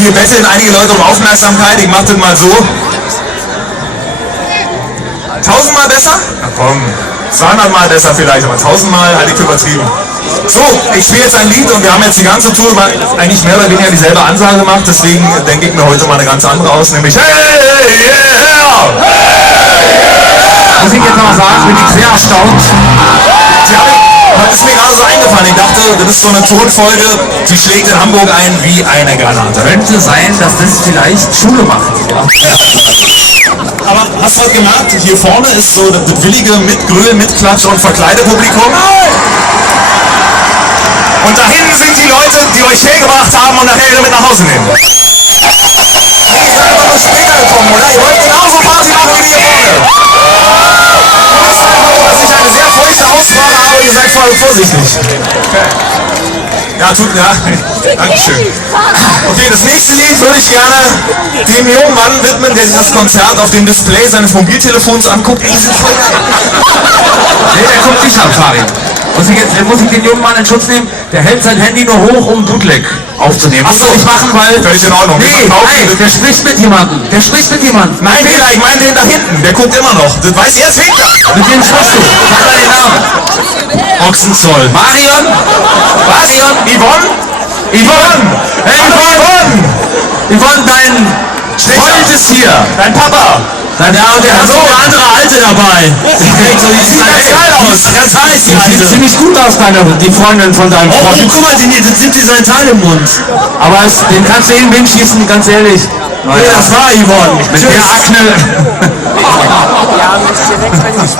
Hier betteln einige Leute um Aufmerksamkeit, ich mach das mal so. 1000-mal besser? Na komm, 200-mal besser vielleicht, aber 1000-mal halte ich für übertrieben. So, ich spiele jetzt ein Lied und wir haben jetzt die ganze Tour eigentlich mehr oder weniger dieselbe Ansage gemacht, deswegen denke ich mir heute mal eine ganz andere aus, nämlich Hey, yeah! Muss ich jetzt noch sagen, bin ich sehr erstaunt. Das ist mir gerade so eingefallen. Ich dachte, das ist so eine Tonfolge, die schlägt in Hamburg ein wie eine Granate. Könnte sein, dass das vielleicht Schule macht. Aber hast du was gemerkt? Hier vorne ist so das willige Mitgrölen, Mitklatsch und Verkleidepublikum. Und da hinten sind die Leute, die euch hergebracht haben und nachher wieder mit nach Hause nehmen. Ihr seid aber nur später gekommen, oder? Ihr wollt genauso Party machen wie hier vorne. Das ist einfach nur, dass ich eine sehr feuchte Aussprache habe, ihr seid voll vorsichtig. Okay. Ja, Dankeschön. Okay, das nächste Lied würde ich gerne dem jungen Mann widmen, der sich das Konzert auf dem Display seines Mobiltelefons anguckt. Ey, ist das voll geil. Nee, der guckt dich an, Farin. Muss ich den jungen Mann in Schutz nehmen? Der hält sein Handy nur hoch, um Bootleg aufzunehmen. Ach so, ich machen, weil... Völlig in Ordnung. Nee, nein, der spricht mit jemandem. Der spricht mit jemandem. Nein, Fehler, ich meine den da hinten. Der guckt immer noch. Das weiß er, fehlt da. Mit dem sprichst du. Sag mal den Namen. Ochsenzoll. Marion? Was? Yvonne? Yvonne! Hey, Yvonne! Yvonne, dein Freund ist hier. Dein Papa. Ja, und der hat so eine andere Alte dabei. Die sieht ganz geil aus. Ganz heiß, die Sieht Alte. ziemlich gut aus, die Freundin von deinem Oh, Freund. guck mal, das sind diese Teile im Mund. Aber den kannst du eben hinschießen, ganz ehrlich. Nee, das war Yvonne. Mit der Akne. Ja, direkt, wenn ich